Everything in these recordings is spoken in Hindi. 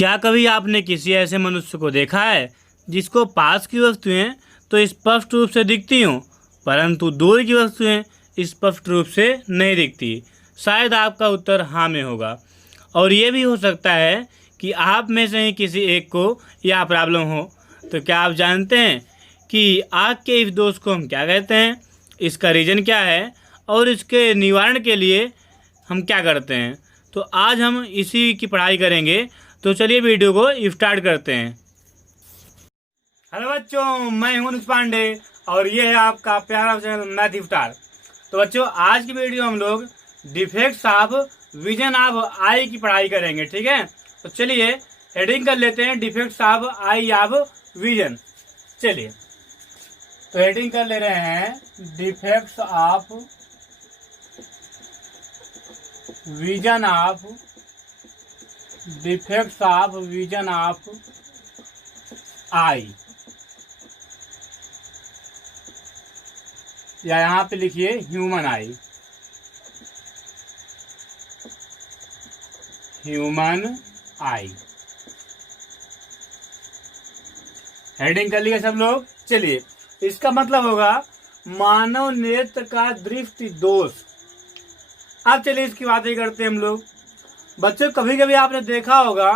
क्या कभी आपने किसी ऐसे मनुष्य को देखा है जिसको पास की वस्तुएं तो स्पष्ट रूप से दिखती हों परंतु दूर की वस्तुएं स्पष्ट रूप से नहीं दिखती? शायद आपका उत्तर हाँ में होगा। और ये भी हो सकता है कि आप में से ही किसी एक को यह प्रॉब्लम हो। तो क्या आप जानते हैं कि आँख के इस दोष को हम क्या कहते हैं, इसका रीज़न क्या है और इसके निवारण के लिए हम क्या करते हैं? तो आज हम इसी की पढ़ाई करेंगे। तो चलिए वीडियो को स्टार्ट करते हैं। हेलो बच्चों, मैं हूं अनुज पांडे और ये है आपका प्यारा चैनल मैथ इफ्तार। तो बच्चों, आज की वीडियो हम लोग डिफेक्ट्स ऑफ विजन ऑफ आई की पढ़ाई करेंगे, ठीक है। तो चलिए हेडिंग कर लेते हैं, defects of I of vision. चलिए तो हेडिंग कर ले रहे हैं, डिफेक्ट्स ऑफ विजन ऑफ आई, या यहाँ पे लिखिए ह्यूमन आई। हेडिंग कर लिए सब लोग। चलिए, इसका मतलब होगा मानव नेत्र का दृष्टि दोष। अब चलिए इसकी बातें करते हैं हम लोग। बच्चों, कभी कभी आपने देखा होगा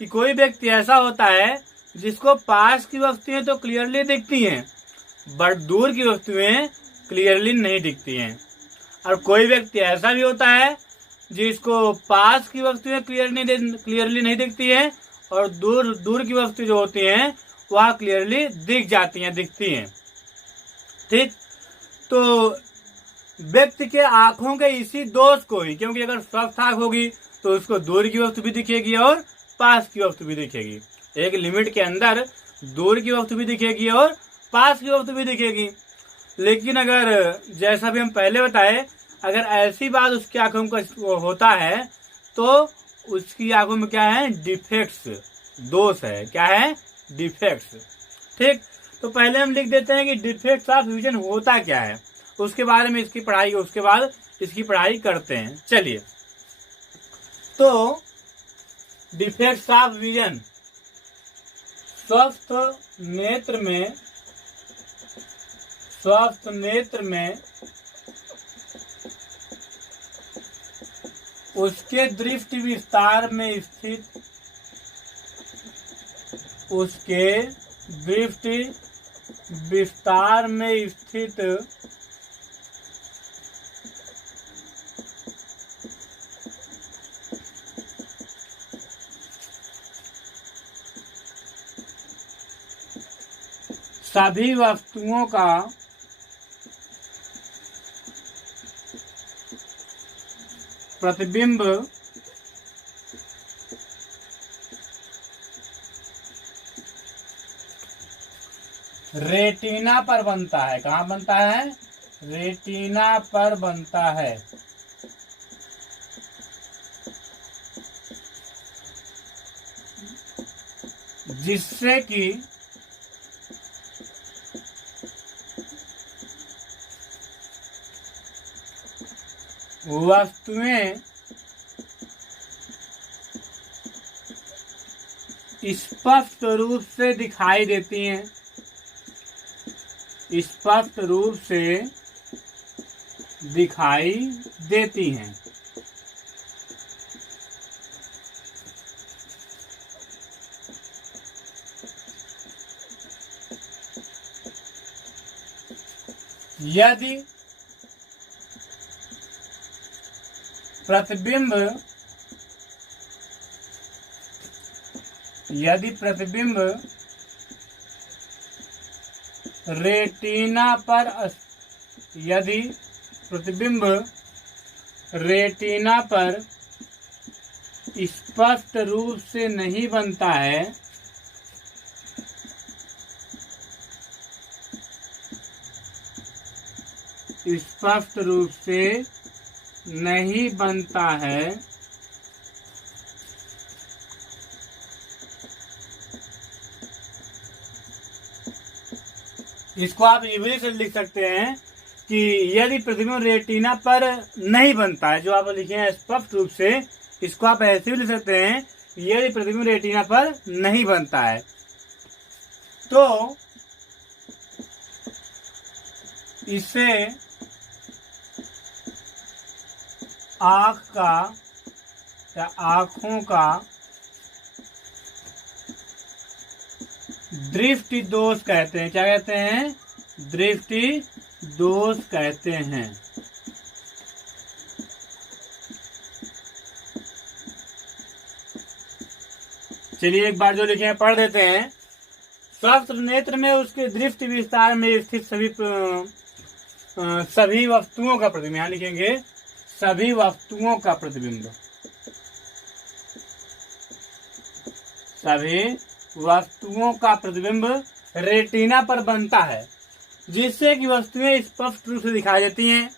कि कोई व्यक्ति ऐसा होता है जिसको पास की वस्तुएं तो क्लियरली दिखती हैं बट दूर की वस्तुएं क्लियरली नहीं दिखती हैं। और कोई व्यक्ति ऐसा भी होता है जिसको पास की वस्तुएं क्लियरली नहीं दिखती हैं और दूर की वस्तु जो होती हैं वह क्लियरली दिखती हैं। ठीक, तो व्यक्ति के आंखों के इसी दोष को ही, क्योंकि अगर स्वस्थ आंख होगी तो उसको दूर की वस्तु भी दिखेगी और पास की वस्तु भी दिखेगी। एक लिमिट के अंदर दूर की वस्तु भी दिखेगी और पास की वस्तु भी दिखेगी। लेकिन अगर जैसा भी हम पहले बताए, अगर ऐसी बात उसकी आंखों को होता है तो उसकी आंखों में क्या है, डिफेक्ट्स, दोष है। क्या है, डिफेक्ट्स। ठीक, तो पहले हम लिख देते हैं कि डिफेक्ट्स ऑफ विजन होता क्या है, उसके बारे में इसकी पढ़ाई करते हैं। चलिए, तो डिफेक्ट्स ऑफ विजन, स्वस्थ नेत्र में उसके दृष्टि विस्तार में स्थित सभी वस्तुओं का प्रतिबिंब रेटिना पर बनता है। कहाँ बनता है, रेटिना पर बनता है। जिससे कि वस्तुएं स्पष्ट रूप से दिखाई देती हैं, यदि प्रतिबिंब रेटिना पर स्पष्ट रूप से नहीं बनता है, इसको आप इवली से लिख सकते हैं कि यदि प्रतिबिंब रेटिना पर नहीं बनता है, जो आप लिखे हैं स्पष्ट रूप से, इसको आप ऐसे भी लिख सकते हैं यदि प्रतिबिंब रेटिना पर नहीं बनता है। तो इसे आँख का या आँखों का दृष्टि दोष कहते हैं। क्या कहते हैं? दृष्टि दोष कहते हैं। चलिए एक बार जो लिखे हैं पढ़ देते हैं। स्वस्थ नेत्र में उसके दृष्टि विस्तार में स्थित सभी वस्तुओं का प्रतिबिंब, यहाँ लिखेंगे सभी वस्तुओं का प्रतिबिंब, सभी वस्तुओं का प्रतिबिंब रेटिना पर बनता है, जिससे कि वस्तुएं स्पष्ट रूप से दिखाई देती हैं।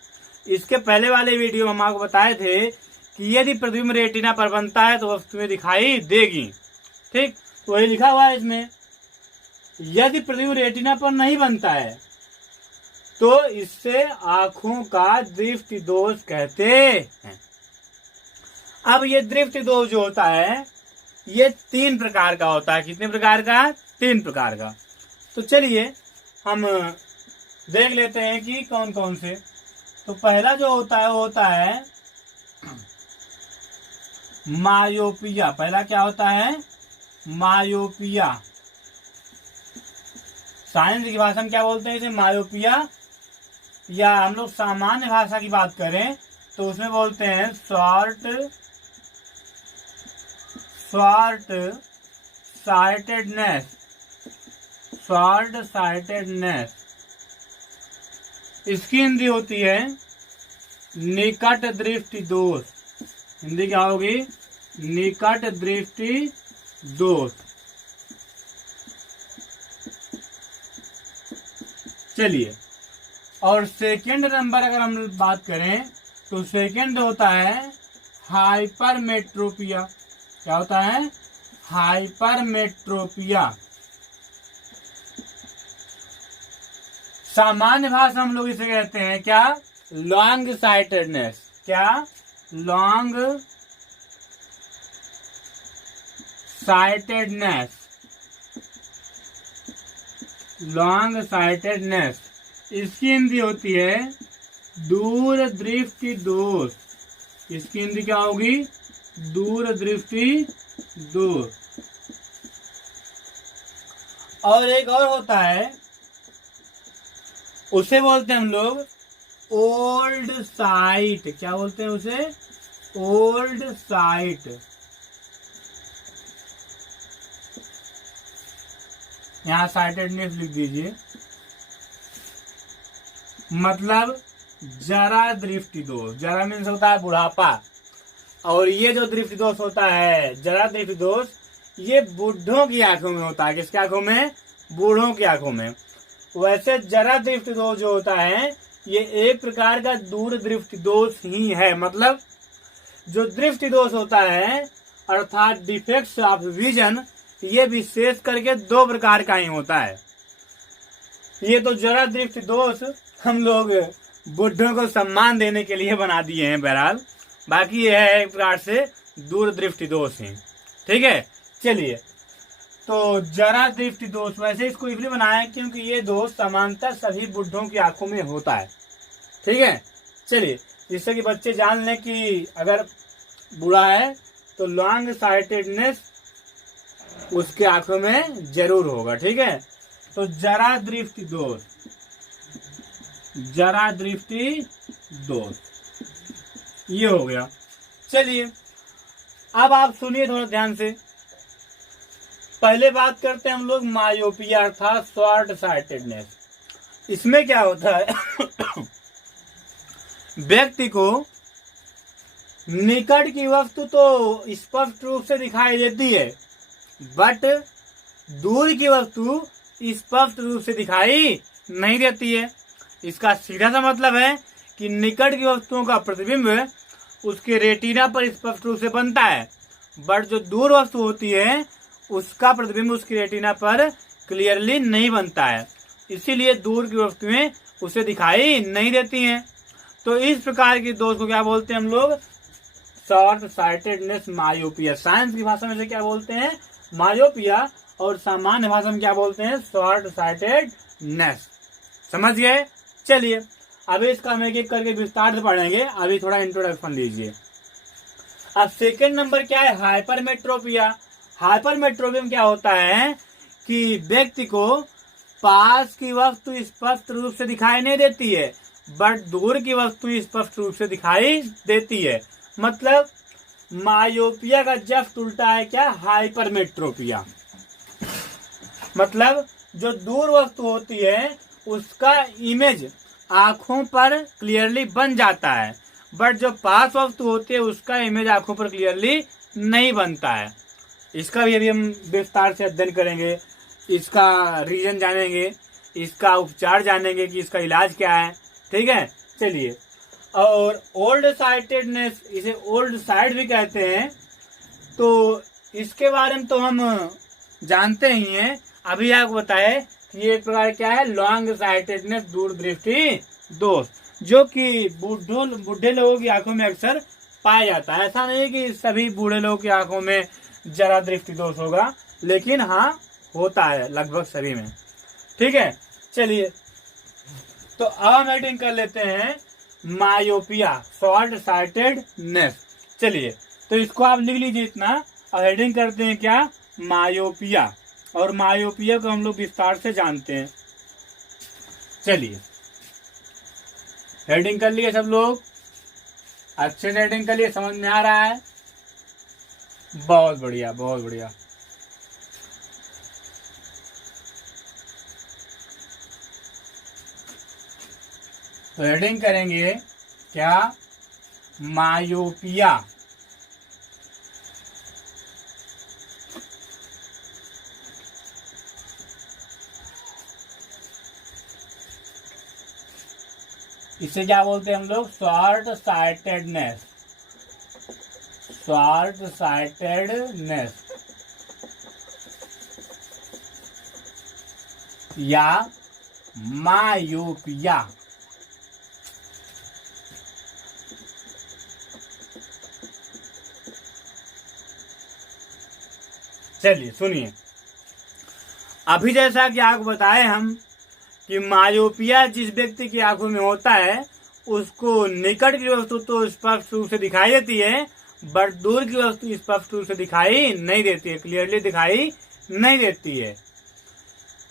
इसके पहले वाले वीडियो में हम आपको बताए थे कि यदि प्रतिबिंब रेटिना पर बनता है तो वस्तुएं दिखाई देगी। ठीक, वही लिखा हुआ है इसमें। यदि प्रतिबिंब रेटिना पर नहीं बनता है तो इससे आंखों का दृष्टि दोष कहते हैं। अब ये दृष्टि दोष जो होता है ये 3 प्रकार का होता है। कितने प्रकार का? 3 प्रकार का। तो चलिए हम देख लेते हैं कि कौन कौन से। तो पहला जो होता है वो होता है मायोपिया। पहला क्या होता है? मायोपिया। साइंस की भाषा में क्या बोलते हैं इसे? मायोपिया। या हम लोग सामान्य भाषा की बात करें तो उसमें बोलते हैं शॉर्ट साइटेडनेस। Short sightedness. इसकी हिंदी होती है निकट दृष्टि दोष। हिंदी क्या होगी? निकट दृष्टि दोष। चलिए, और सेकेंड नंबर अगर हम बात करें तो सेकेंड होता है हाइपरमेट्रोपिया। क्या होता है? हाइपरमेट्रोपिया। सामान्य भाषा हम लोग इसे कहते हैं क्या? Long sightedness. क्या? Long sightedness. Long sightedness. इसकी हिंदी होती है दूर दृष्टि दोष। इसकी हिंदी क्या होगी? दूर दृष्टि दोष। और एक और होता है, उसे बोलते हैं हम लोग ओल्ड साइट। क्या बोलते हैं उसे? Old site. यहाँ साइटेडनेस लिख दीजिए। मतलब जरा दृष्टि दोष। जरा मीन्स होता है बुढ़ापा, और ये जो दृष्टि दोष होता है जरा दृष्टि दोष, ये बूढ़ों की आंखों में होता है। किसकी आंखों में? बूढ़ों की आंखों में। वैसे जरा दृष्टि दोष जो होता है ये एक प्रकार का दूर दृष्टि दोष ही है। मतलब जो दृष्टि दोष होता है अर्थात डिफेक्ट्स ऑफ विजन, ये विशेष करके 2 प्रकार का ही होता है। ये तो जरा दृष्टि दोष हम लोग बुढ़ों को सम्मान देने के लिए बना दिए हैं बहरहाल। बाकी ये है एक प्रकार से दूर दृष्टि दोष है। ठीक है, चलिए। तो जरा दृष्टि दोष वैसे इसको इसलिए बनाया है क्योंकि ये दोष सामान्यतः सभी बुढ़ों की आंखों में होता है। ठीक है, चलिए, जिससे कि बच्चे जान लें कि अगर बूढ़ा है तो लॉन्ग साइटेडनेस उसके आंखों में जरूर होगा। ठीक है, तो जरा दृष्टि दोष, जरा दृष्टि दोष ये हो गया। चलिए अब आप सुनिए थोड़ा ध्यान से। पहले बात करते हैं हम लोग मायोपिया अर्थात शॉर्ट साइटेडनेस। इसमें क्या होता है व्यक्ति को निकट की वस्तु तो स्पष्ट रूप से दिखाई देती है, बट दूर की वस्तु स्पष्ट रूप से दिखाई नहीं देती है। इसका सीधा सा मतलब है कि निकट की वस्तुओं का प्रतिबिंब उसके रेटिना पर स्पष्ट रूप से बनता है, बट जो दूर वस्तु होती है उसका प्रतिबिंब उसकी रेटिना पर क्लियरली नहीं बनता है। इसीलिए दूर की वस्तुएं उसे दिखाई नहीं देती हैं। तो इस प्रकार के दोष को क्या बोलते हैं हम लोग? Short sightedness myopia. साइंस की भाषा में से क्या बोलते हैं? मायोपिया, और सामान्य भाषा में क्या बोलते हैं? Short sightedness. समझ गए? चलिए अभी इसका हम एक एक करके विस्तार से पढ़ेंगे। अभी थोड़ा इंट्रोडक्शन लीजिए। अब सेकंड नंबर क्या है? हाइपरमेट्रोपिया। हाइपरमेट्रोपिया में क्या होता है कि व्यक्ति को पास की वस्तु स्पष्ट रूप से दिखाई नहीं देती है, बट दूर की वस्तु स्पष्ट रूप से दिखाई देती है। मतलब मायोपिया का जस्ट उल्टा है क्या? हाइपरमेट्रोपिया। मतलब जो दूर वस्तु होती है उसका इमेज आंखों पर क्लियरली बन जाता है, बट जो पास वस्तु होती है उसका इमेज आंखों पर क्लियरली नहीं बनता है। इसका भी अभी हम विस्तार से अध्ययन करेंगे, इसका रीजन जानेंगे, इसका उपचार जानेंगे कि इसका इलाज क्या है। ठीक है, चलिए। और ओल्ड साइटेडनेस, इसे ओल्ड साइट भी कहते हैं, तो इसके बारे में तो हम जानते ही हैं। अभी आपको बताए कि ये एक प्रकार क्या है? लॉन्ग साइटेडनेस, दूरदृष्टि दोष, जो कि बूढ़े लोगों की आंखों में अक्सर पाया जाता है। ऐसा नहीं कि सभी बूढ़े लोगों की आंखों में जरा दृष्टि दोष होगा, लेकिन हाँ होता है लगभग सभी में। ठीक है, चलिए तो अब हम हेडिंग कर लेते हैं मायोपिया, शॉर्ट साइटेडनेस। चलिए तो इसको आप लिख लीजिए इतना, और हेडिंग करते हैं क्या? मायोपिया। और मायोपिया को हम लोग विस्तार से जानते हैं। चलिए हेडिंग कर लिए सब लोग? अच्छे से हेडिंग कर लिए, समझ में आ रहा है? बहुत बढ़िया, बहुत बढ़िया। तो हेडिंग करेंगे क्या? मायोपिया। इसे क्या बोलते हैं हम लोग? Short sightedness. शॉर्ट साइटेडनेस या मायोपिया। चलिए सुनिए, अभी जैसा कि आपको बताए हम कि मायोपिया जिस व्यक्ति की आंखों में होता है उसको निकट की वस्तु तो स्पष्ट रूप से दिखाई देती है, बट दूर की वस्तु स्पष्ट रूप से दिखाई नहीं देती है, क्लियरली दिखाई नहीं देती है।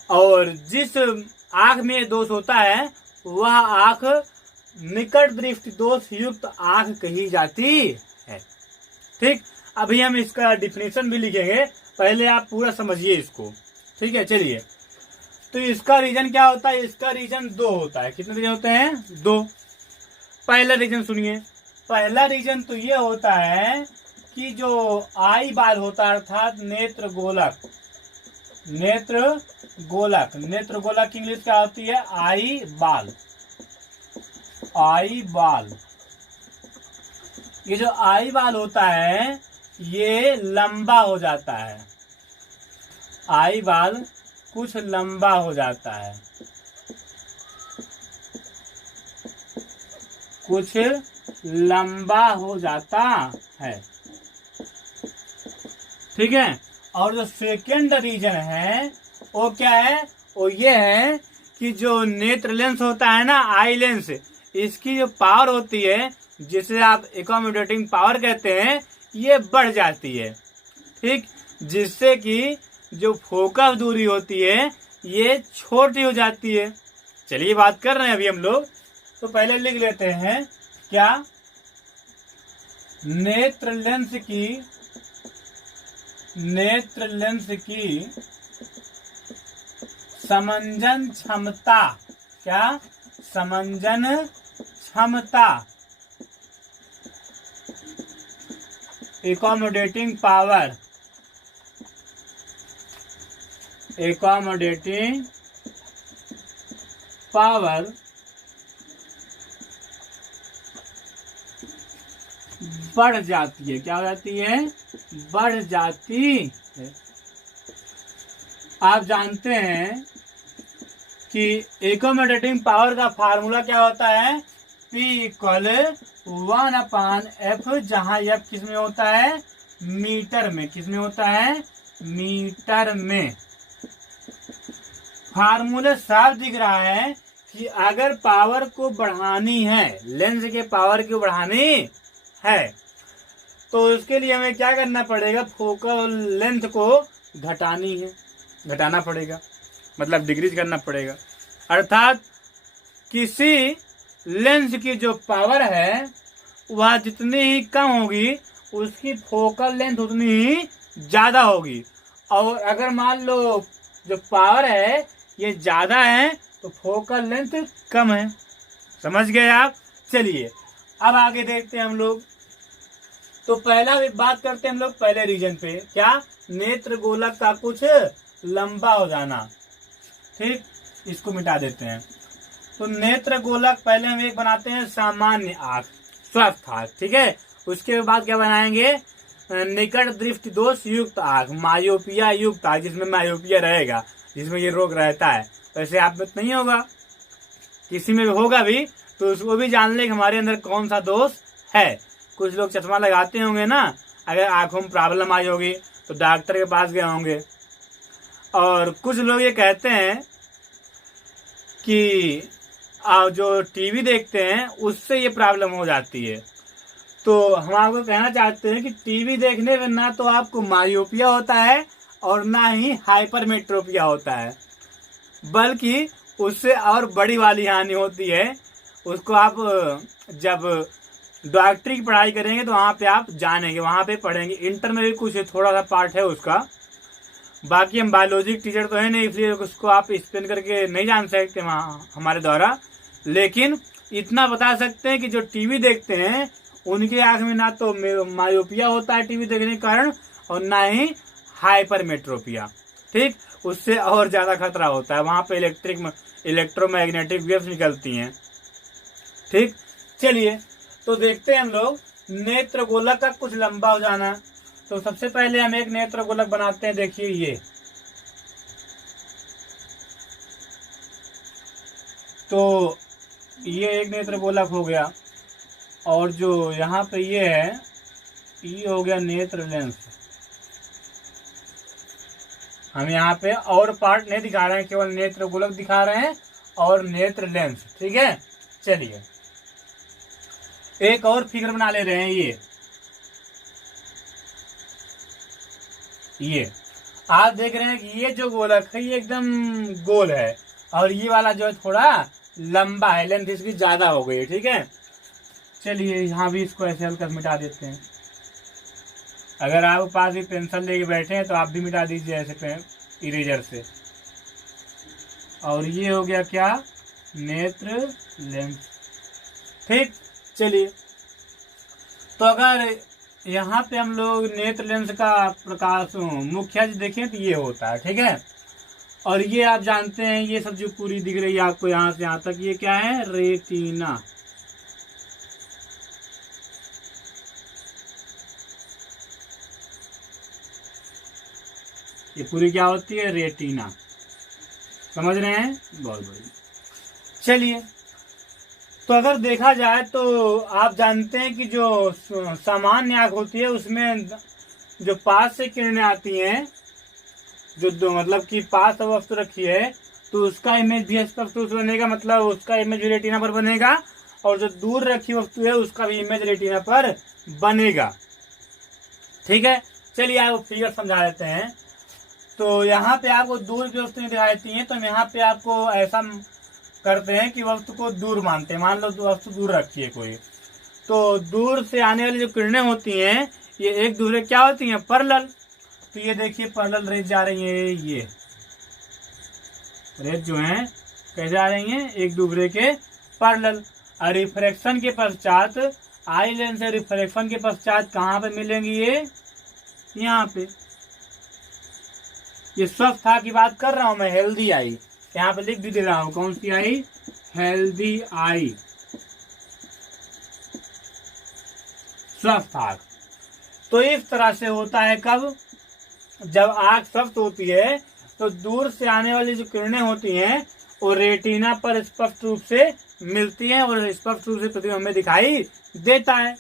और जिस आंख में दोष होता है वह आंख निकट दृष्टि दोष युक्त आंख कही जाती है। ठीक, अभी हम इसका डिफिनेशन भी लिखेंगे, पहले आप पूरा समझिए इसको। ठीक है, चलिए। तो इसका रीजन क्या होता है? इसका रीजन दो होता है। कितने रीजन होते हैं? दो। पहला रीजन सुनिए। पहला रीजन तो ये होता है कि जो आई बाल होता है, अर्थात नेत्र गोलक। नेत्र गोलक, नेत्र गोलक की इंग्लिश क्या होती है? आई बाल। आई बाल, ये जो आई बाल होता है ये लंबा हो जाता है। आई बाल कुछ लंबा हो जाता है, कुछ लंबा हो जाता है। ठीक है, और जो सेकेंड रीजन है वो क्या है? वो ये है कि जो नेत्र लेंस होता है ना, आई लेंस, इसकी जो पावर होती है जिसे आप एकोमोडेटिंग पावर कहते हैं, ये बढ़ जाती है। ठीक, जिससे कि जो फोकस दूरी होती है ये छोटी हो जाती है। चलिए बात कर रहे हैं अभी हम लोग, तो पहले लिख लेते हैं क्या? नेत्र लेंस की समंजन क्षमता। क्या? समंजन क्षमता, एकोमोडेटिंग पावर। एकोमोडेटिंग पावर बढ़ जाती है। क्या हो जाती है? बढ़ जाती है। आप जानते हैं कि एकोमोडेटिंग पावर का फार्मूला क्या होता है? P इक्वल 1/f, जहां f किस में होता है, मीटर में। किस में होता है, मीटर में। फार्मूले साफ दिख रहा है कि अगर पावर को बढ़ानी है, लेंस के पावर को बढ़ानी है, तो उसके लिए हमें क्या करना पड़ेगा, फोकल लेंथ को घटाना पड़ेगा, मतलब डिक्रीज करना पड़ेगा। अर्थात किसी लेंस की जो पावर है वह जितनी ही कम होगी उसकी फोकल लेंथ उतनी ही ज्यादा होगी। और अगर मान लो जो पावर है ये ज्यादा है तो फोकल लेंथ कम है। समझ गए आप। चलिए अब आगे देखते हैं हम लोग। तो पहला बात करते हैं हम लोग पहले रीजन पे, क्या, नेत्र गोलक का कुछ लंबा हो जाना। ठीक, इसको मिटा देते हैं। तो नेत्र गोलक पहले हम एक बनाते हैं सामान्य आंख, स्वस्थ आंख। ठीक है, उसके बाद क्या बनाएंगे, निकट दृष्टि दोष युक्त आंख, मायोपिया युक्त आंख, जिसमें मायोपिया रहेगा, जिसमें ये रोग रहता है। वैसे आप में नहीं होगा, किसी में होगा भी तो उसको भी जान ले कि हमारे अंदर कौन सा दोष है। कुछ लोग चश्मा लगाते होंगे ना, अगर आंखों में प्रॉब्लम आई होगी तो डॉक्टर के पास गए होंगे। और कुछ लोग ये कहते हैं कि जो टीवी देखते हैं उससे ये प्रॉब्लम हो जाती है। तो हम आपको कहना चाहते हैं कि टीवी देखने में ना तो आपको मायोपिया होता है और ना ही हाइपरमेट्रोपिया होता है, बल्कि उससे और बड़ी वाली हानि होती है। उसको आप जब डॉक्टरी की पढ़ाई करेंगे तो वहाँ पे आप जानेंगे, वहाँ पे पढ़ेंगे। इंटर में भी कुछ थोड़ा सा पार्ट है उसका, बाकी हम बायोलॉजी टीचर तो है नहीं, इसलिए उसको आप एक्सप्लेन करके नहीं जान सकते हमारे द्वारा। लेकिन इतना बता सकते हैं कि जो टीवी देखते हैं उनके आंख में ना तो मायोपिया होता है टीवी देखने के कारण, और ना ही हाइपरमेट्रोपिया। ठीक, उससे और ज्यादा खतरा होता है, वहां पे इलेक्ट्रोमैग्नेटिक वेव्स निकलती हैं। ठीक, चलिए तो देखते हैं हम लोग नेत्र गोलक का कुछ लंबा हो जाना। तो सबसे पहले हम एक नेत्र गोलक बनाते हैं। देखिए ये, तो ये एक नेत्र गोलक हो गया, और जो यहाँ पे ये है ये हो गया नेत्र लेंस। हम यहाँ पे और पार्ट नहीं दिखा रहे हैं, केवल नेत्र गोलक दिखा रहे हैं और नेत्र लेंस। ठीक है, चलिए एक और फिगर बना ले रहे हैं। ये आप देख रहे हैं कि ये जो गोलक है ये एकदम गोल है, और ये वाला जो है थोड़ा लंबा है, लेंथ इसकी ज्यादा हो गई है। ठीक है, चलिए यहाँ भी इसको ऐसे हल्का मिटा देते हैं। अगर आपके पास भी पेंसिल लेके बैठे हैं तो आप भी मिटा दीजिए ऐसे इरेजर से। और ये हो गया क्या, नेत्र लेंस। ठीक, चलिए तो अगर यहाँ पे हम लोग नेत्र लेंस का प्रकाश मुख्य देखें तो ये होता है। ठीक है, और ये आप जानते हैं ये सब जो पूरी दिख रही है आपको यहाँ से यहाँ तक, ये क्या है, रेटिना। ये पूरी क्या होती है, रेटिना। समझ रहे हैं, बहुत बढ़िया। चलिए तो अगर देखा जाए तो आप जानते हैं कि जो सामान्य आंख होती है उसमें जो पास से किरणें आती हैं, जो मतलब कि पास वस्तु रखी है तो उसका इमेज भी स्पष्ट रूप से बनेगा, मतलब उसका इमेज भी रेटिना पर बनेगा, और जो दूर रखी वस्तु है उसका भी इमेज रेटिना पर बनेगा। ठीक है, चलिए आप फिगर समझा देते हैं। तो यहाँ पे आपको दूर की वस्तुएं दिखाई देती हैं, तो यहाँ पे आपको ऐसा करते हैं कि वस्तु को दूर मानते हैं। मान लो वस्तु दूर रखी है कोई, तो दूर से आने वाली जो किरणें होती हैं ये एक दूसरे क्या होती हैं, पैरेलल। तो ये देखिए पैरेलल रेज जा रही है, ये रेज जो हैं कैसे आ रही हैं, एक दूसरे के पैरेलल। और रिफ्रैक्शन के पश्चात, आई लेंस से रिफ्रैक्शन के पश्चात कहाँ पे मिलेंगी, ये यहाँ पे। ये स्वस्थ आंख की बात कर रहा हूं मैं, हेल्दी आई, यहाँ पे लिख भी दे रहा हूं, कौन सी आई, हेल्दी आई, स्वस्थ आंख। तो इस तरह से होता है कब, जब आंख स्वस्थ होती है तो दूर से आने वाली जो किरणें होती हैं वो रेटिना पर स्पष्ट रूप से मिलती हैं और स्पष्ट रूप से प्रतिबिंब हमें दिखाई देता है।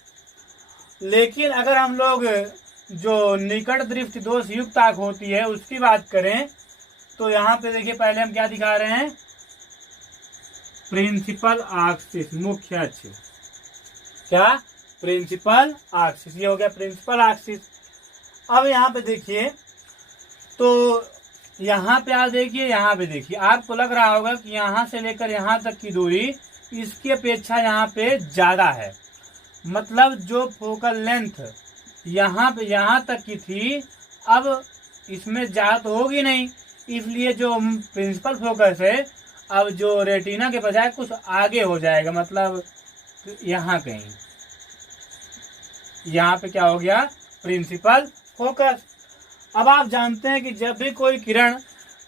लेकिन अगर हम लोग जो निकट दृष्टि दोष युक्त आंख होती है उसकी बात करें तो यहाँ पे देखिए पहले हम क्या दिखा रहे हैं, प्रिंसिपल एक्सिस, मुख्य अक्ष। क्या? प्रिंसिपल एक्सिस, ये हो गया प्रिंसिपल एक्सिस। अब यहाँ पे देखिए, तो यहाँ पे आप देखिए, यहाँ पे देखिए, आपको लग रहा होगा कि यहाँ से लेकर यहाँ तक की दूरी इसकी अपेक्षा यहाँ पे ज्यादा है। मतलब जो फोकल लेंथ यहाँ पे यहाँ तक की थी, अब इसमें ज्यादा तो होगी नहीं, इसलिए जो प्रिंसिपल फोकस है अब जो रेटिना के बजाय कुछ आगे हो जाएगा, मतलब यहाँ कहीं, यहाँ पे क्या हो गया, प्रिंसिपल फोकस। अब आप जानते हैं कि जब भी कोई किरण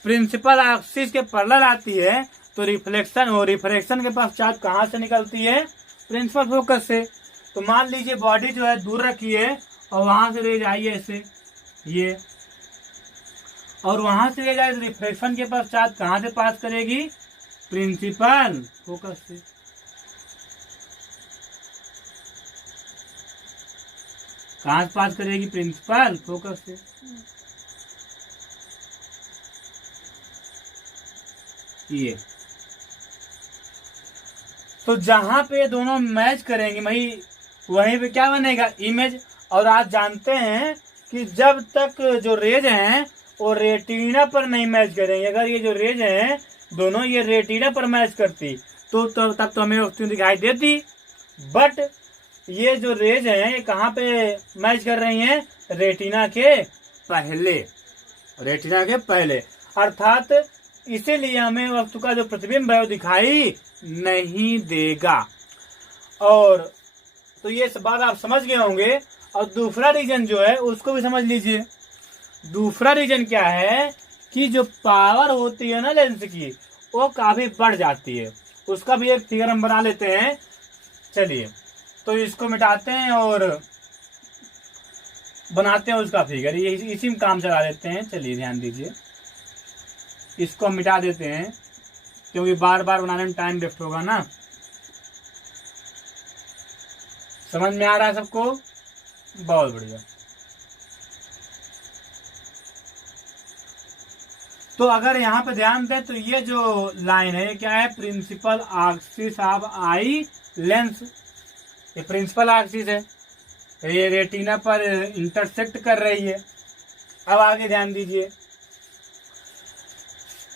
प्रिंसिपल एक्सिस के पैरेलल आती है तो रिफ्लेक्शन हो, रिफ्रैक्शन के पश्चात कहाँ से निकलती है, प्रिंसिपल फोकस से। तो मान लीजिए बॉडी जो है दूर रखी है और वहां से रेज आई है ऐसे, ये, और वहां से रेज आई तो रिफ्लेक्शन के पश्चात कहाँ से पास करेगी, प्रिंसिपल फोकस से। कहाँ से पास करेगी, प्रिंसिपल फोकस से। ये तो जहां पे दोनों मैच करेंगे वहीं पे क्या बनेगा, इमेज। और आप जानते हैं कि जब तक जो रेज हैं वो रेटिना पर नहीं मैच करेंगे, अगर ये जो रेज हैं दोनों ये रेटिना पर मैच करती तो तब तो हमें वस्तु दिखाई देती। बट ये जो रेज हैं ये कहाँ पे मैच कर रही हैं, रेटिना के पहले, रेटिना के पहले, अर्थात इसीलिए हमें वस्तु का जो प्रतिबिंब है वो दिखाई नहीं देगा। और तो ये सब बात आप समझ गए होंगे। और दूसरा रीजन जो है उसको भी समझ लीजिए। दूसरा रीजन क्या है कि जो पावर होती है ना लेंस की वो काफी बढ़ जाती है। उसका भी एक फिगर हम बना लेते हैं। चलिए तो इसको मिटाते हैं और बनाते हैं उसका फिगर, ये इसी में काम चला लेते हैं। चलिए ध्यान दीजिए, इसको मिटा देते हैं क्योंकि बार बार बनाने में टाइम वेस्ट होगा ना। समझ में आ रहा है सबको? बहुत बढ़िया। तो अगर यहाँ पे ध्यान दें तो ये जो लाइन है ये क्या है, principal axis of eye lens. ये प्रिंसिपल एक्सिस है, ये रेटिना पर इंटरसेक्ट कर रही है। अब आगे ध्यान दीजिए,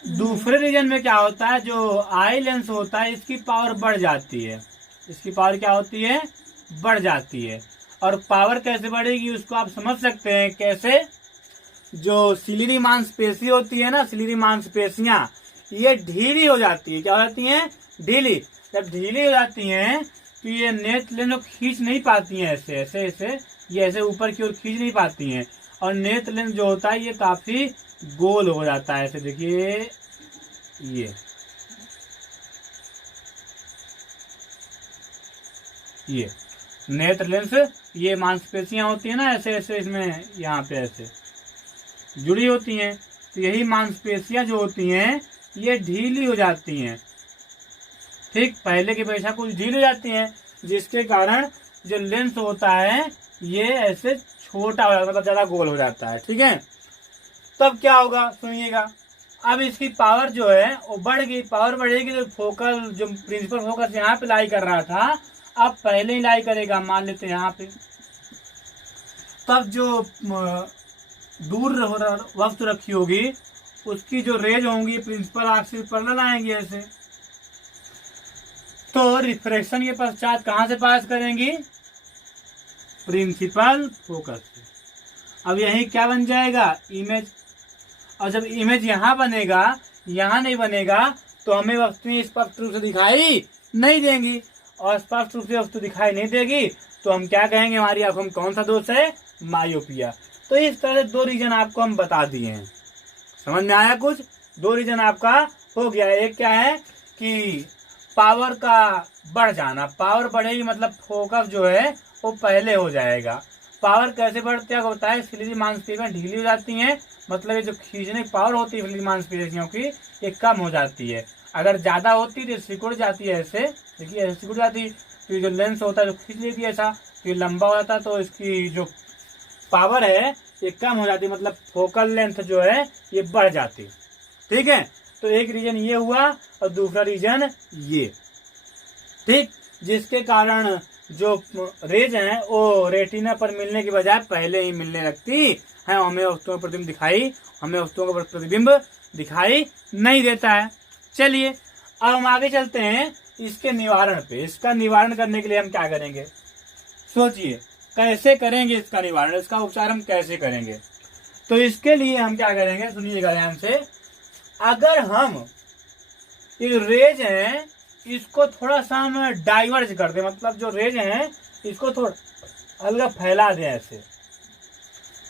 दूसरे रीजन में क्या होता है, जो आई लेंस होता है इसकी पावर बढ़ जाती है। इसकी पावर क्या होती है, बढ़ जाती है। और पावर कैसे बढ़ेगी उसको आप समझ सकते हैं कैसे। जो सिलिरी मांसपेशी होती है ना, सिलिरी मांसपेशियां ये ढीली हो जाती है। क्या हो जाती हैं, ढीली। जब ढीली हो जाती हैं तो ये नेत्र लेंस खींच नहीं पाती हैं, ऐसे ऐसे ऐसे ये ऐसे ऊपर की ओर खींच नहीं पाती हैं। और नेत्र लेंस जो होता है ये काफी गोल हो जाता है, ऐसे देखिए ये नेत्र लेंस, ये मांसपेशियां होती है ना ऐसे ऐसे, इसमें यहाँ पे ऐसे जुड़ी होती हैं। तो यही मांसपेशियां जो होती हैं ये ढीली हो जाती हैं, ठीक पहले की अपेक्षा कुछ ढीली हो जाती हैं, जिसके कारण जो लेंस होता है ये ऐसे छोटा हो जाता है, मतलब ज्यादा गोल हो जाता है। ठीक है, तब क्या होगा सुनिएगा। अब इसकी पावर जो है वो बढ़ गई, पावर बढ़ेगी तो फोकल जो प्रिंसिपल फोकस यहाँ पे लाई कर रहा था अब पहले ही लाई करेगा, मान लेते हैं यहाँ पे। तब जो दूर वस्तु रखी होगी उसकी जो रेज होंगी प्रिंसिपल एक्सिस पर लाएंगे ऐसे, तो रिफ्रैक्शन के पश्चात कहाँ से पास करेंगी, प्रिंसिपल फोकस से। अब यही क्या बन जाएगा, इमेज। और जब इमेज यहाँ बनेगा, यहाँ नहीं बनेगा तो हमें वस्तुएं स्पष्ट रूप से दिखाई नहीं देंगी। और स्पष्ट रूप से वस्तु दिखाई नहीं देगी तो हम क्या कहेंगे, हमारी आंखों में कौन सा दोष है, मायोपिया। तो इस तरह दो रीजन आपको हम बता दिए हैं। समझ में आया कुछ? दो रीजन आपका हो गया। एक क्या है कि पावर का बढ़ जाना, पावर बढ़ेगी मतलब फोकस जो है वो पहले हो जाएगा। पावर कैसे बढ़ते हैं होता है, सिलिरी मांसपेशियां ढीली हो जाती हैं, मतलब ये जो खींचने की पावर होती है सिलिरी मांसपेशियों की ये कम हो जाती है। अगर ज्यादा होती तो सिकुड़ जाती है ऐसे, देखिए ऐसे सिकुड़ जाती, तो ये जो लेंस होता है जो खींच लेती है ऐसा, तो ये लंबा हो जाता तो इसकी जो पावर है ये कम हो जाती, मतलब फोकल लेंथ जो है ये बढ़ जाती। ठीक है, तो एक रीजन ये हुआ और दूसरा रीजन ये, ठीक, जिसके कारण जो रेज हैं वो रेटिना पर मिलने की बजाय पहले ही मिलने लगती है, हमें वस्तुओं का प्रतिबिंब दिखाई नहीं देता है। चलिए अब हम आगे चलते हैं इसके निवारण पे। इसका निवारण करने के लिए हम क्या करेंगे, सोचिए कैसे करेंगे इसका निवारण, इसका उपचार हम कैसे करेंगे। तो इसके लिए हम क्या करेंगे, सुनिएगा ध्यान से। अगर हम ये रेज हैं इसको थोड़ा सा हम डाइवर्ज कर दें, मतलब जो रेज हैं इसको थोड़ा हल्का फैला दें ऐसे,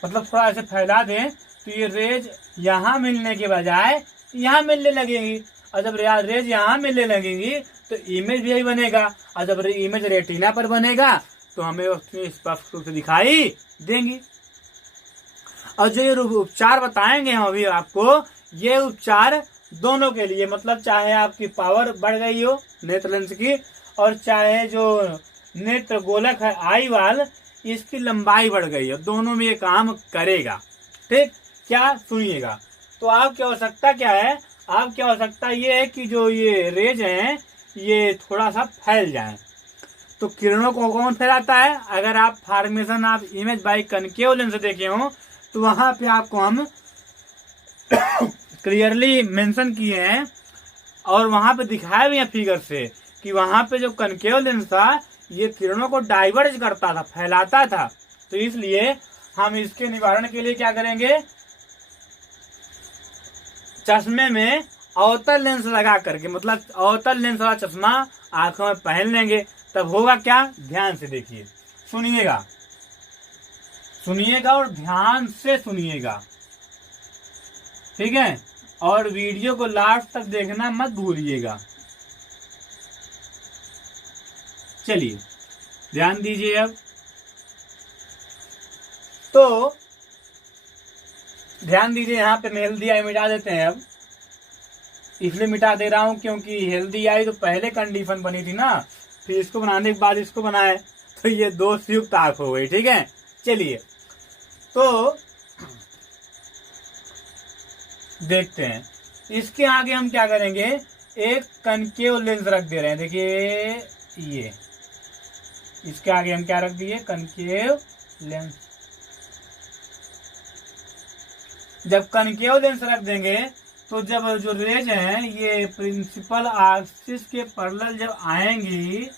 मतलब थोड़ा ऐसे फैला दें, तो ये रेज यहाँ मिलने के बजाय यहाँ मिलने लगेगी, और जब रेज यहाँ मिलने लगेगी तो इमेज भी यही बनेगा, और जब इमेज रेटिना पर बनेगा तो हमें उसमें स्पष्ट रूप से दिखाई देंगी। और जो ये उपचार बताएंगे हम अभी आपको, ये उपचार दोनों के लिए, मतलब चाहे आपकी पावर बढ़ गई हो नेत्र लेंस की, और चाहे जो नेत्र गोलक है आई वाल इसकी लंबाई बढ़ गई हो, दोनों में ये काम करेगा। ठीक, क्या सुनिएगा। तो आपकी आवश्यकता क्या है, आपकी आवश्यकता ये है कि जो ये रेज हैं ये थोड़ा सा फैल जाए। तो किरणों को कौन फैलाता है, अगर आप formation of image by concave lens देखे हो तो वहां पे आपको हम क्लियरली मेंशन किए हैं, और वहां पे दिखाया भी है फिगर से कि वहां पे जो कनकेव लेंस था ये किरणों को डाइवर्ज करता था, फैलाता था। तो इसलिए हम इसके निवारण के लिए क्या करेंगे, चश्मे में अवतल लेंस लगा करके, मतलब अवतल लेंस वाला चश्मा आंखों में पहन लेंगे। तब होगा क्या, ध्यान से देखिए, सुनिएगा सुनिएगा और ध्यान से सुनिएगा, ठीक है, और वीडियो को लास्ट तक देखना मत भूलिएगा। चलिए ध्यान दीजिए। अब तो ध्यान दीजिए, यहाँ पे मैं हेल्दी आई मिटा देते हैं। अब इसलिए मिटा दे रहा हूं क्योंकि हेल्दी आई तो पहले कंडीशन बनी थी ना, फिर इसको बनाने के बाद इसको बनाए तो ये दो संयुक्त आंख हो गई। ठीक है, चलिए तो देखते हैं इसके आगे हम क्या करेंगे। एक कनकेव लेंस रख दे रहे हैं, देखिए ये इसके आगे हम क्या रख दिए, कनकेव लेंस। जब कनकेव लेंस रख देंगे तो जब जो रेज हैं ये प्रिंसिपल एक्सिस के पैरेलल जब आएंगी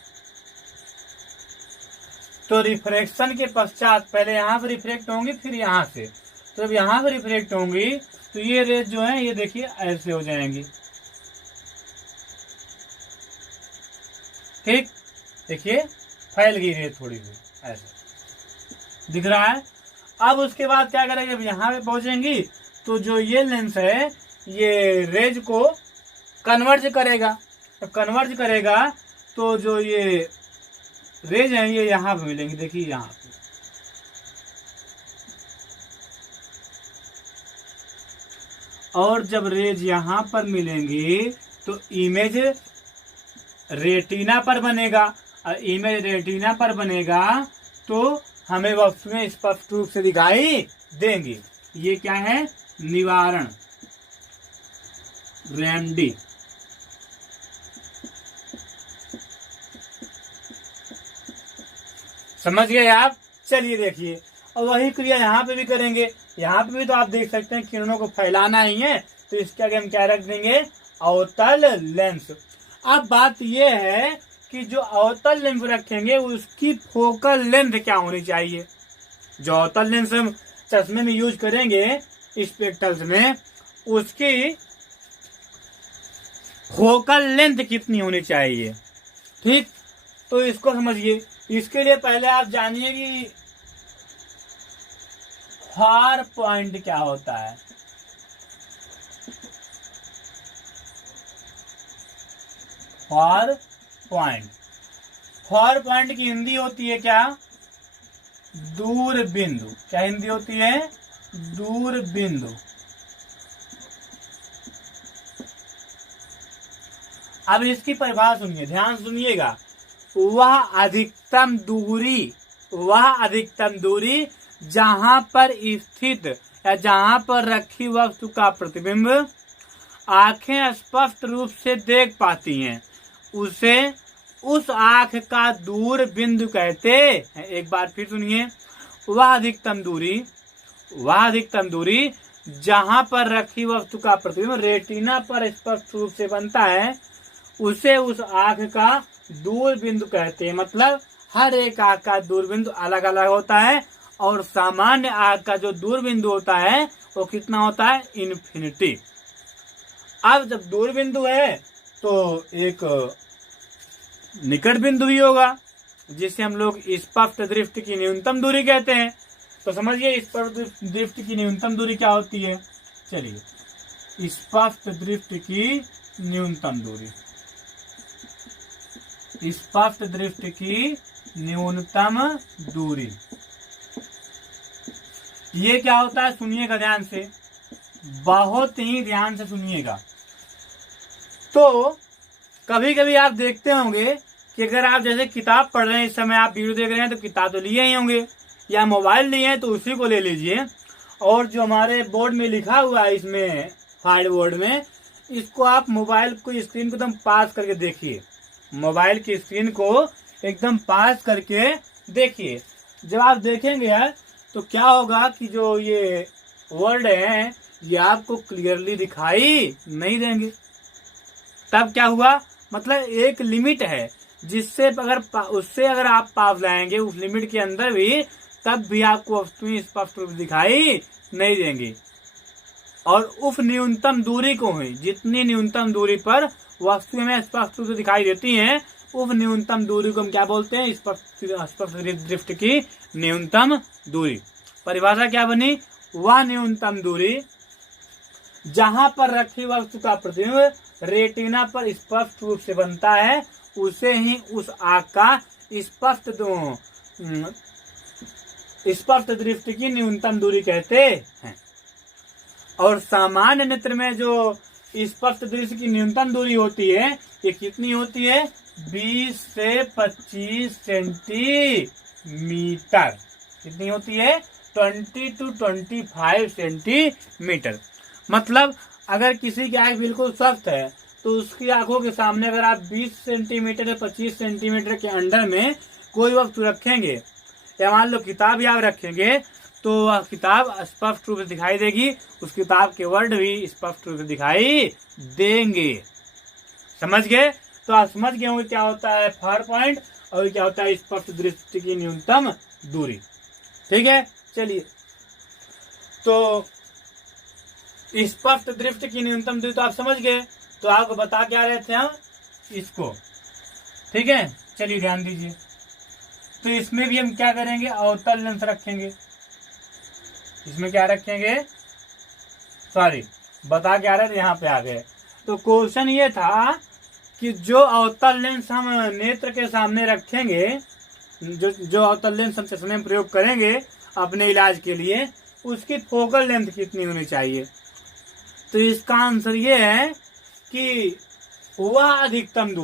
तो रिफ्रैक्शन के पश्चात पहले यहाँ से रिफ्लेक्ट होंगी, फिर यहाँ से, तो जब यहाँ से रिफ्लेक्ट होंगी तो ये रेज जो है ये देखिए ऐसे हो जाएंगी। ठीक, देखिए फैल गई रेज थोड़ी सी, ऐसे दिख रहा है। अब उसके बाद क्या करेंगे, अब यहाँ पे पहुंचेंगी तो जो ये लेंस है ये रेज को कन्वर्ज करेगा, तो कन्वर्ज करेगा तो जो ये रेज है ये यहाँ पे मिलेंगी, देखिए यहाँ पे। और जब रेज यहाँ पर मिलेंगी तो इमेज रेटिना पर बनेगा, और इमेज रेटिना पर बनेगा तो हमें वस्तुएं स्पष्ट रूप से दिखाई देंगी। ये क्या है, निवारण, रेमेडी। समझ गए आप। चलिए देखिए, और वही क्रिया यहाँ पे भी करेंगे। यहाँ पे भी तो आप देख सकते हैं किरणों को फैलाना ही है, तो इसके आगे हम क्या रख देंगे, अवतल लेंस। अब बात यह है कि जो अवतल लेंस रखेंगे उसकी फोकल लेंथ क्या होनी चाहिए। जो अवतल लेंस हम चश्मे में यूज करेंगे स्पेक्टल्स में, उसकी फोकल लेंथ कितनी होनी चाहिए। ठीक, तो इसको समझिए। इसके लिए पहले आप जानिए कि फार पॉइंट क्या होता है। फार पॉइंट, फार पॉइंट की हिंदी होती है क्या, दूर बिंदु। क्या हिंदी होती है, दूर बिंदु। अब इसकी परिभाषा सुनिए, ध्यान सुनिएगा। वह अधिकतम दूरी जहां पर स्थित या जहां पर रखी वस्तु का प्रतिबिंब आंखें स्पष्ट रूप से देख पाती हैं, उसे उस आंख का दूर बिंदु कहते हैं। एक बार फिर सुनिए, वह अधिकतम दूरी जहां पर रखी वस्तु का प्रतिबिंब रेटिना पर स्पष्ट रूप से बनता है, उसे उस आंख का दूर बिंदु कहते हैं। मतलब हर एक आंख का दूर बिंदु अलग अलग होता है और सामान्य आंख का जो दूर बिंदु होता है वो कितना होता है, इन्फिनिटी। अब जब दूर बिंदु है तो एक निकट बिंदु भी होगा, जिसे हम लोग स्पष्ट दृष्टि की न्यूनतम दूरी कहते हैं। तो समझिए स्पष्ट दृष्टि की न्यूनतम दूरी क्या होती है। चलिए, स्पष्ट दृष्टि की न्यूनतम दूरी, स्पष्ट दृष्टि की न्यूनतम दूरी ये क्या होता है, सुनिएगा ध्यान से, बहुत ही ध्यान से सुनिएगा। तो कभी कभी आप देखते होंगे कि अगर आप जैसे किताब पढ़ रहे हैं, इस समय आप वीडियो देख रहे हैं तो किताब तो लिए ही होंगे, या मोबाइल लिए हैं तो उसी को ले लीजिए, और जो हमारे बोर्ड में लिखा हुआ है इसमें हार्ड बोर्ड में, इसको आप मोबाइल को स्क्रीन को एकदम पास करके देखिए, मोबाइल की स्क्रीन को एकदम पास करके देखिए। जब आप देखेंगे यार तो क्या होगा कि जो ये वर्ड है ये आपको क्लियरली दिखाई नहीं देंगे। तब क्या हुआ, मतलब एक लिमिट है जिससे उससे अगर आप पास लाएंगे उस लिमिट के अंदर भी, तब भी आपको वस्तुएं स्पष्ट रूप से दिखाई नहीं देंगी। और उस न्यूनतम दूरी को ही, जितनी न्यूनतम दूरी पर वस्तुएं हमें स्पष्ट रूप से दिखाई देती हैं, उस न्यूनतम दूरी को हम क्या बोलते हैं, स्पष्ट दृष्टि की न्यूनतम दूरी। परिभाषा क्या बनी, वह न्यूनतम दूरी जहां पर रखी वस्तु का प्रतिबिंब रेटिना पर स्पष्ट रूप से बनता है, उसे ही उस आंख का स्पष्ट दृष्टि की न्यूनतम दूरी कहते हैं। और सामान्य नेत्र में जो स्पष्ट दृष्टि की न्यूनतम दूरी होती है ये कितनी होती है, 20 से 25 सेंटीमीटर। कितनी होती है, 20 to 25 सेंटीमीटर। मतलब अगर किसी की आंख बिल्कुल स्वस्थ है तो उसकी आंखों के सामने अगर आप 20 सेंटीमीटर या 25 सेंटीमीटर के अंदर में कोई वस्तु रखेंगे, या मान लो किताब आप रखेंगे, तो वह किताब स्पष्ट रूप से दिखाई देगी, उस किताब के वर्ड भी स्पष्ट रूप से दिखाई देंगे। समझ गए। तो आप समझ गए होंगे क्या होता है फार पॉइंट और क्या होता है स्पष्ट दृष्टि की न्यूनतम दूरी। ठीक है, चलिए, तो स्पष्ट दृष्टि की न्यूनतम दूरी तो आप समझ गए। तो आपको बता क्या रहे थे हम इसको, ठीक है। चलिए ध्यान दीजिए, तो इसमें भी हम क्या करेंगे, अवतल लेंस रखेंगे। इसमें क्या रखेंगे, सॉरी बता क्या रहे थे, यहाँ पे आ गए। तो क्वेश्चन ये था कि जो अवतल लेंस हम नेत्र के सामने रखेंगे, जो अवतल लेंस हम चश्मे में प्रयोग करेंगे अपने इलाज के लिए, उसकी फोकल लेंथ कितनी होनी चाहिए। तो इसका आंसर ये है कि वह अधिकतम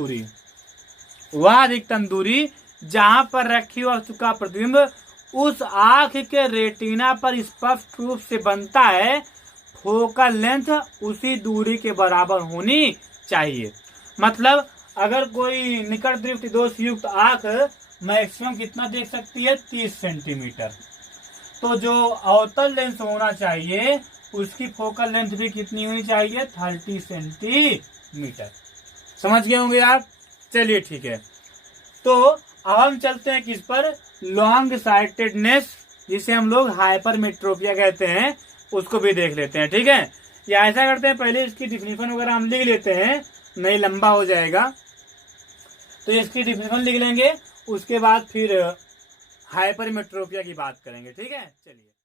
दूरी जहां पर रखी वस्तु का प्रतिबिंब उस आंख के रेटिना पर स्पष्ट रूप से बनता है, फोकल लेंथ उसी दूरी के बराबर होनी चाहिए। मतलब अगर कोई निकट दृष्टि दोष युक्त आंख मैक्सिमम कितना देख सकती है, 30 सेंटीमीटर, तो जो अवतल लेंस होना चाहिए उसकी फोकल लेंथ भी कितनी होनी चाहिए, 30 सेंटीमीटर। समझ गए होंगे आप। चलिए ठीक है, तो अब हम चलते हैं किस पर, लॉन्ग साइटेडनेस, जिसे हम लोग हाइपरमेट्रोपिया कहते हैं, उसको भी देख लेते हैं। ठीक है, या ऐसा करते हैं पहले इसकी डिफिनीशन वगैरह हम लिख लेते हैं, नहीं लंबा हो जाएगा। तो इसकी डिफिनीशन लिख लेंगे, उसके बाद फिर हाइपरमेट्रोपिया की बात करेंगे। ठीक है, चलिए।